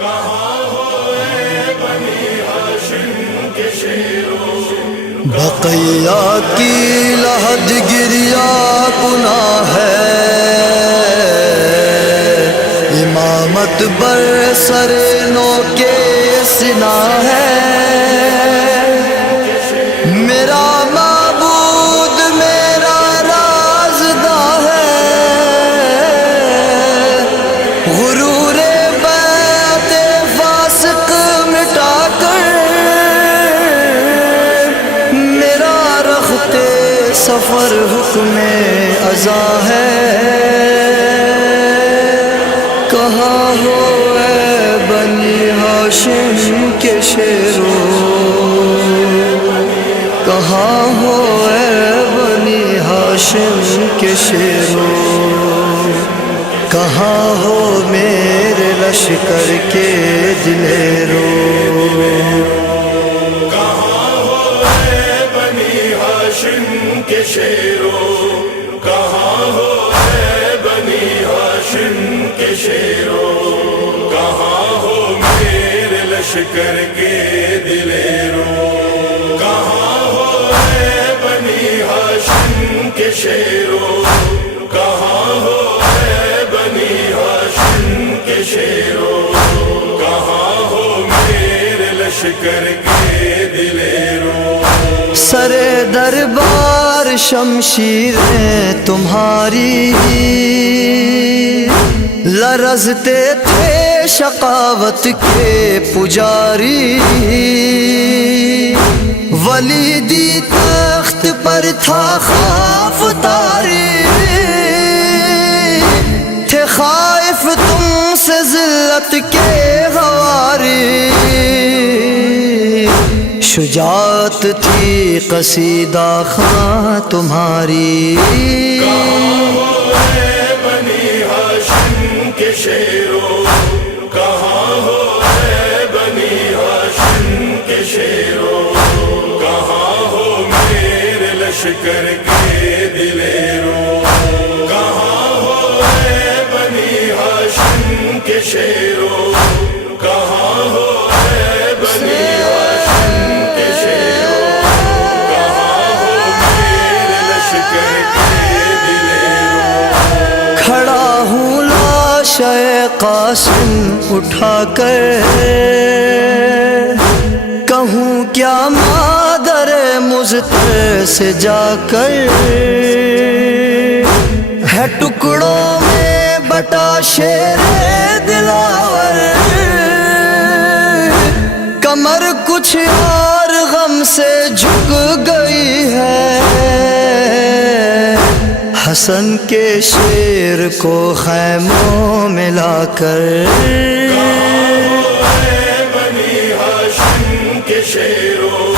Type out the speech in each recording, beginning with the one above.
کہاں ہو اے بنی ہاشم کے شیروں، بقیہ کی لحد گریا گناہ ہے، امامت بر سر نو کے سنا ہے، میرا معبود میرا رازدہ ہے، غرور بیعت فاسق مٹا کر میرا رخت سفر حکم ازا ہے، کہاں ہو اے بنی ہاشم کے شیروں، کہاں ہو اے بنی ہاشم کے شیروں، کہاں ہو میرے لشکر کے دلیروں، کہاں ہو اے بنی ہاشم کے شیروں، کہاں ہو اے بنی ہاشم کے شیروں، کہاں ہو میرے لشکر کے دلیروں، کہاں ہو اے بنی ہاشم کے شیروں، کہاں ہو اے بنی ہاشم کے شیروں، کہاں ہو میرے لشکر کے دلیروں، سر دربار شمشیریں تمہاری لرزتے تھے شقاوت کے پجاری، ولیدی تخت پر تھا خوف تاری، تھے خائف تم سے ذلت کے ہواری، شجاعت تھی قصیدہ خواں تمہاری، کہاں ہو اے بنی ہاشم کے شیروں، کہاں ہو اے بنی ہاشم کے شیروں، کہاں ہو میرے لشکر کے دلیروں، کہاں ہو اے بنی ہاشم کے شیروں، کہاں ہو اے بنی ہاشم کے شیروں، کہاں ہو میرے لشکر کے دلیروں، کھڑا ہوں لاشِ قاسم اٹھا کر، کہوں کیا مادر مضطر سے جا کر، ہے ٹکڑوں میں بٹا شیر دلاور، کمر کچھ اور غم سے جھک گئی ہے، حسن کے شیر کو خیموں میں لا کر، اے بنی ہاشم کے شیروں،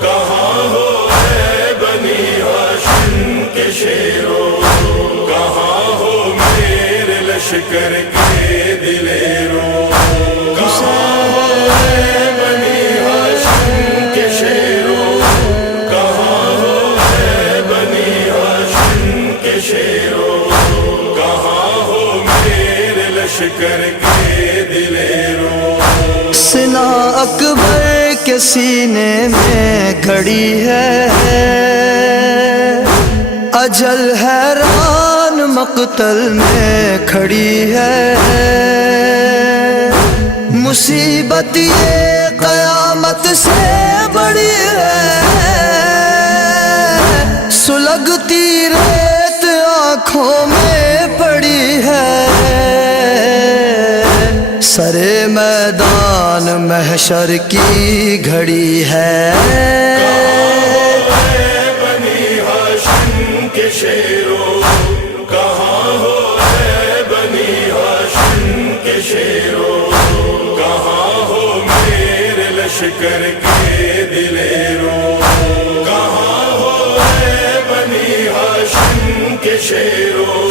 کہاں ہو اے بنی ہاشم کے شیروں، کہاں ہو میرے لشکر کے دلیروں، کہاں ہو اے بنی ہاشم کے شیروں، کہاں ہو اے بنی ہاشم کے شیروں، کہاں ہو میرے لشکر کے دلیروں، سنا اکبر کے سینے میں کھڑی ہے، اجل حیران مقتل میں کھڑی ہے، مصیبت یہ قیامت سے بڑی ہے، سلگتی ریت آنکھوں میں پڑی ہے، سرے میدان محشر کی گھڑی ہے، اے بنی ہاشم کے شیروں، کہاں ہو اے بنی ہاشم کے شیروں، کہاں ہو میرے لشکر کے دلیروں، کہاں ہو اے بنی ہاشم کے شیروں،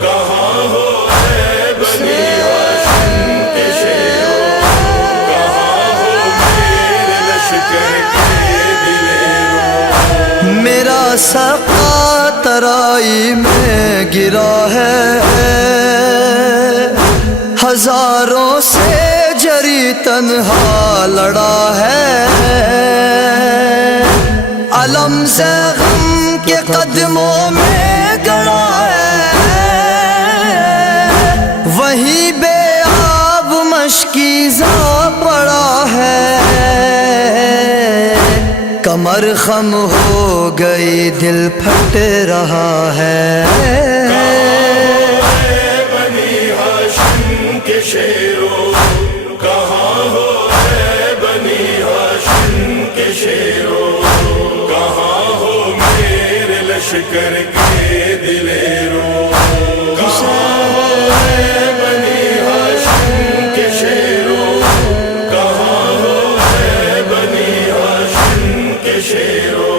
کہاں ہو اے بنی ہاشم کے شیروں، کہاں ہو میرے لشکر کے دلیروں، میرا سقا ترائی میں گرا ہے، ہزاروں سے تنہا لڑا ہے، علم سے غم کے قدموں میں گڑا ہے، وہیں بے آب مشکیزہ پڑا ہے، کمر خم ہو گئی دل پھٹ رہا ہے۔ بنی ہاشم کے شیرو کہاں ہو اے بنی ہاشم کے شیرو، کہاں ہو میرے لشکر کے دلیرو، کہاں ہو اے بنی ہاشم کے شیرو، کہاں ہو اے بنی ہاشم کے شیرو،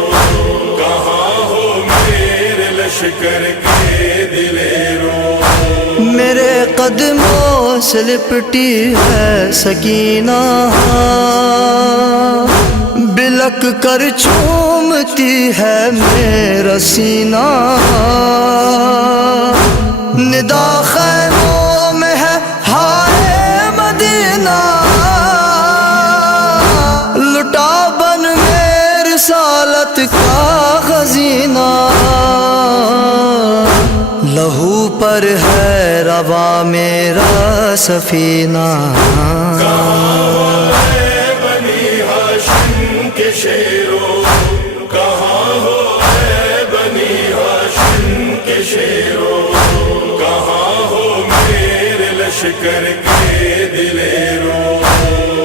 کہاں ہو میرے لشکر کے دلیرو۔ میرے قدموں سے لپٹی ہے سکینہ، بلک کر چومتی ہے میرا سینہ، ندا خیموں میں ہے ہائے مدینہ، لٹا بن میں رسالت کا خزینہ، لہو پر ہے رواں میرا سفینہ۔ کہاں اے بنی ہاشم کے شیرو، کہاں ہو اے بنی ہاشم کے شیرو، کہاں ہو میرے لشکر کے دلیرو،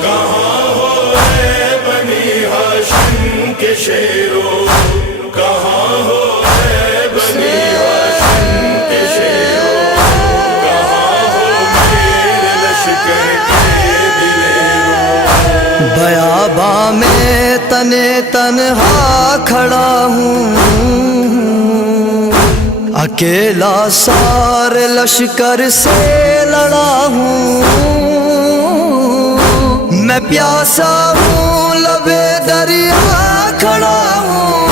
کہاں ہو اے بنی ہاشم کے شیرو، کہاں ہو اے بنی ہاشم کے شیرو، کہاں ہو میرے لشکر کے دلیرو۔ بیاباں میں تنے تنہا کھڑا ہوں، اکیلا سارے لشکر سے لڑا ہوں، میں پیاسا ہوں لبے دریا کھڑا ہوں،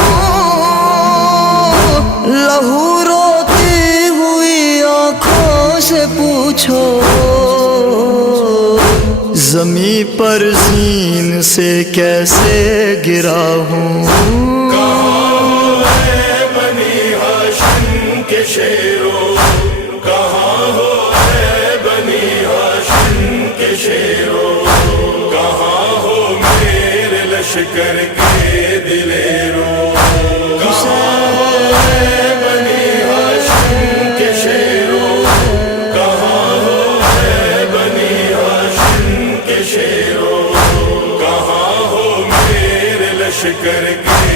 لہو روتی ہوئی آنکھوں سے پوچھو، زمین پر زین سے کیسے گرا ہوں۔ کہاں ہو اے بنی ہاشم کے شیرو، کہاں ہو اے بنی ہاشم کے شیرو، کہاں ہو میرے لشکر کے دلیرو، کہاں ہو اے بنی ہاشم کے شیرو، کہاں ہو اے بنی ہاشم کے شیرو، کہاں ہو میرے لشکر کے